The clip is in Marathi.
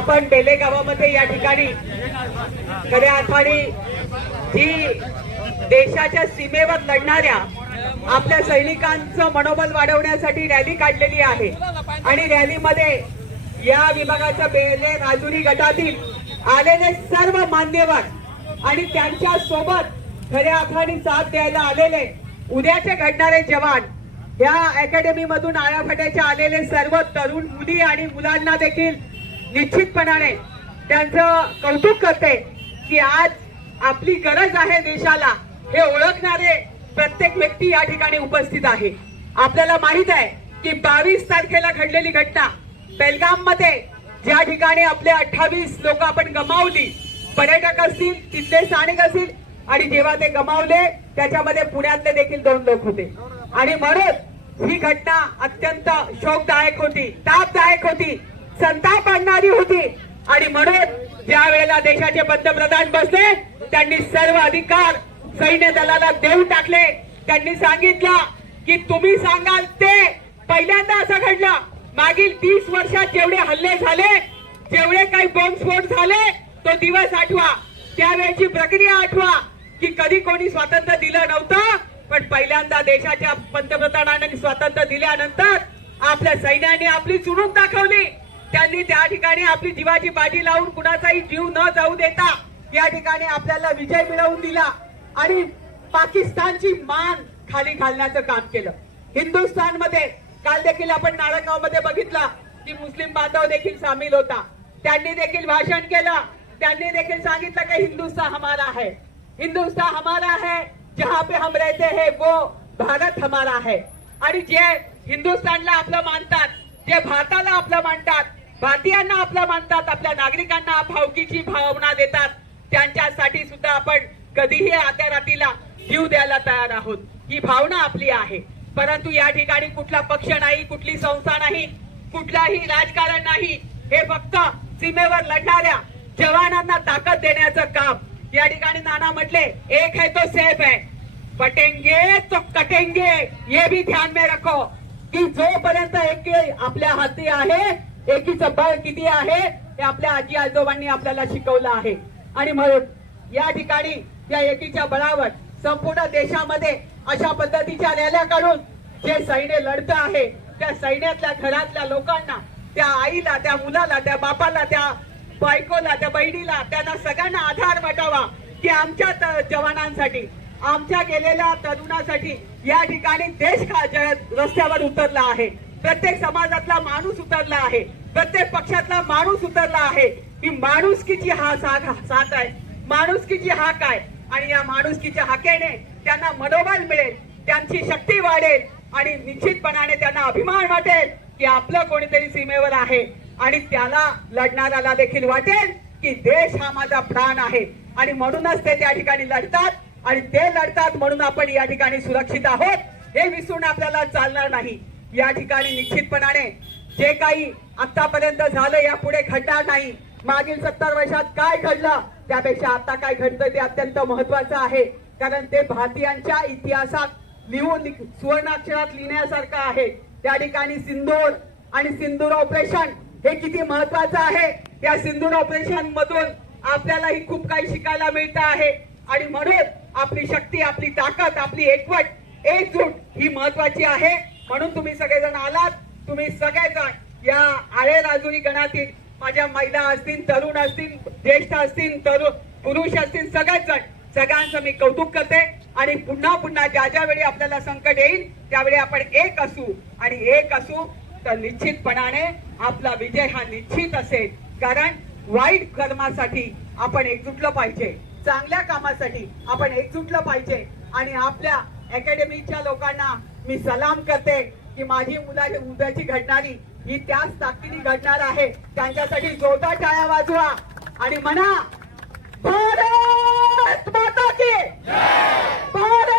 आपण बेले गावामध्ये या ठिकाणी खऱ्या अर्थाने जी देशाच्या सीमेवर लढणाऱ्या आपल्या सैनिकांचं मनोबल वाढवण्यासाठी रॅली काढलेली आहे आणि रॅलीमध्ये या विभागाच्या बेले राजुरी गटातील आलेले सर्व मान्यवर आणि त्यांच्या सोबत खऱ्या अर्थाने साथ द्यायला आलेले उद्याचे घडणारे जवान या अकॅडमी मधून आळाफाट्याच्या आलेले सर्व तरुण मुली आणि मुलांना देखील निश्चितपणाने त्यांचं कौतुक करते की आज आपली गरज आहे देशाला हे ओळखणारे प्रत्येक व्यक्ती या ठिकाणी उपस्थित आहे आपल्याला माहित आहे की बावीस तारखेला घडलेली घटना बेलगाम मध्ये ज्या ठिकाणी आपले अठ्ठावीस लोक आपण गमावली पर्यटक असतील तिथले स्थानिक असतील आणि जेव्हा ते गमावले त्याच्यामध्ये पुण्यातले देखील दोन लोक होते आणि म्हणून ही घटना अत्यंत शोकदायक होती तापदायक होती संताप आणणारी होती आणि म्हणून ज्यावेळेला देशाचे पंतप्रधान बसले त्यांनी सर्व अधिकार सैन्य दलाला देऊ टाकले त्यांनी सांगितलं की तुम्ही सांगाल ते पहिल्यांदा असं घडलं मागील तीस वर्षात जेवढे हल्ले झाले जेवढे काही बॉम्बस्फोट झाले तो दिवस आठवा त्यावेळेची प्रक्रिया आठवा की कधी कोणी स्वातंत्र्य दिलं नव्हतं पण पहिल्यांदा देशाच्या पंतप्रधानांनी स्वातंत्र्य दिल्यानंतर आपल्या सैन्याने आपली चुणूक दाखवली त्यांनी त्या ठिकाणी आपली जीवाची बाजी लावून कुणाचाही जीव न जाऊ देता या ठिकाणी आपल्याला विजय मिळवून दिला आणि पाकिस्तानची मान खाली घालण्याचं काम केलं हिंदुस्थान मध्ये काल देखील आपण नाळगाव मध्ये बघितलं की मुस्लिम बांधव देखील सामील होता त्यांनी देखील भाषण केलं त्यांनी देखील सांगितलं की हिंदुस्तान हमारा है हिंदुस्तान हमारा है जहा पे हम रहते है वो भारत हमारा है आणि जे हिंदुस्थानला आपलं मानतात जे भारताला आपलं मानतात भारतीयांना आपल्या मानतात आपल्या नागरिकांना भावकीची भावना देतात त्यांच्यासाठी सुद्धा आपण कधीही आत्या रातीला जीव द्यायला तयार आहोत ही भावना आपली आहे परंतु या ठिकाणी कुठला पक्ष नाही कुठली संस्था नाही कुठलाही राजकारण नाही हे फक्त सीमेवर लढणाऱ्या जवानांना ताकद देण्याचं काम या ठिकाणी नाना म्हटले एक है तो सेफ है पटेंगे तो कटेंगे ये भी ध्यान में रखो की जोपर्यंत एक आपल्या हाती आहे एकीचं बळ किती आहे हे आपल्या आजी आजोबांनी आपल्याला शिकवलं आहे आणि म्हणून या ठिकाणी या एकीच्या बळावर संपूर्ण देशामध्ये अशा पद्धतीच्या रॅल्या काढून जे सैन्य लढत आहे त्या सैन्यातल्या घरातल्या लोकांना त्या आईला त्या मुलाला त्या बापाला त्या बायकोला त्या बहिणीला त्यांना सगळ्यांना आधार वाटावा की आमच्या जवानांसाठी आमच्या गेलेल्या तरुणासाठी या ठिकाणी देश रस्त्यावर उतरला आहे प्रत्येक समाजातला माणूस उतरला आहे प्रत्येक पक्षातला माणूस उतरला आहे की माणुसकीची हा साथ साथ आहे माणुसकीची हाक आहे आणि या माणुसकीच्या हाकेने त्यांना मनोबल मिळेल त्यांची शक्ती वाढेल आणि निश्चितपणाने त्यांना अभिमान वाटेल की आपलं कोणीतरी सीमेवर आहे आणि त्याला लढणाऱ्याला देखील वाटेल की देश हा माझा प्राण आहे आणि म्हणूनच ते त्या ठिकाणी लढतात आणि ते लढतात म्हणून आपण या ठिकाणी सुरक्षित आहोत हे विसरून आपल्याला चालणार नाही या ठिकाणी निश्चितपणाने जे काही आतापर्यंत झालं यापुढे घडणार नाही मागील सत्तर वर्षात काय घडलं त्यापेक्षा आता काय घडतं ते अत्यंत महत्वाचं आहे कारण ते भारतीयांच्या इतिहासात लिहून सुवर्णाक्षरात लिहिण्यासारखं आहे त्या ठिकाणी सिंदूर आणि सिंदूर ऑपरेशन हे किती महत्वाचं आहे या सिंदूर ऑपरेशन मधून आपल्यालाही खूप काही शिकायला मिळतं आहे आणि म्हणून आपली शक्ती आपली ताकद आपली एकवट एकजूट ही महत्वाची आहे म्हणून तुम्ही सगळेजण आलात तुम्ही सगळेजण या आळे राजुरी गणातील माझ्या महिला असतील तरुण असतील ज्येष्ठ असतील तरुण पुरुष असतील सगळेच जण सगळ्यांचं मी कौतुक करते आणि पुन्हा पुन्हा ज्या ज्या वेळी आपल्याला संकट येईल त्यावेळी आपण एक असू आणि एक असू तर निश्चितपणाने आपला विजय हा निश्चित असेल कारण वाईट कर्मासाठी आपण एकजुटलं पाहिजे चांगल्या कामासाठी आपण एकजुटलं पाहिजे आणि आपल्या अकॅडमीच्या लोकांना मी सलाम करते की माझी मुलाची उद्याची घडणारी ही त्याच ताकदीने घडणार आहे त्यांच्यासाठी जोरदार टाळ्या वाजवा आणि म्हणा भारत माता की भारत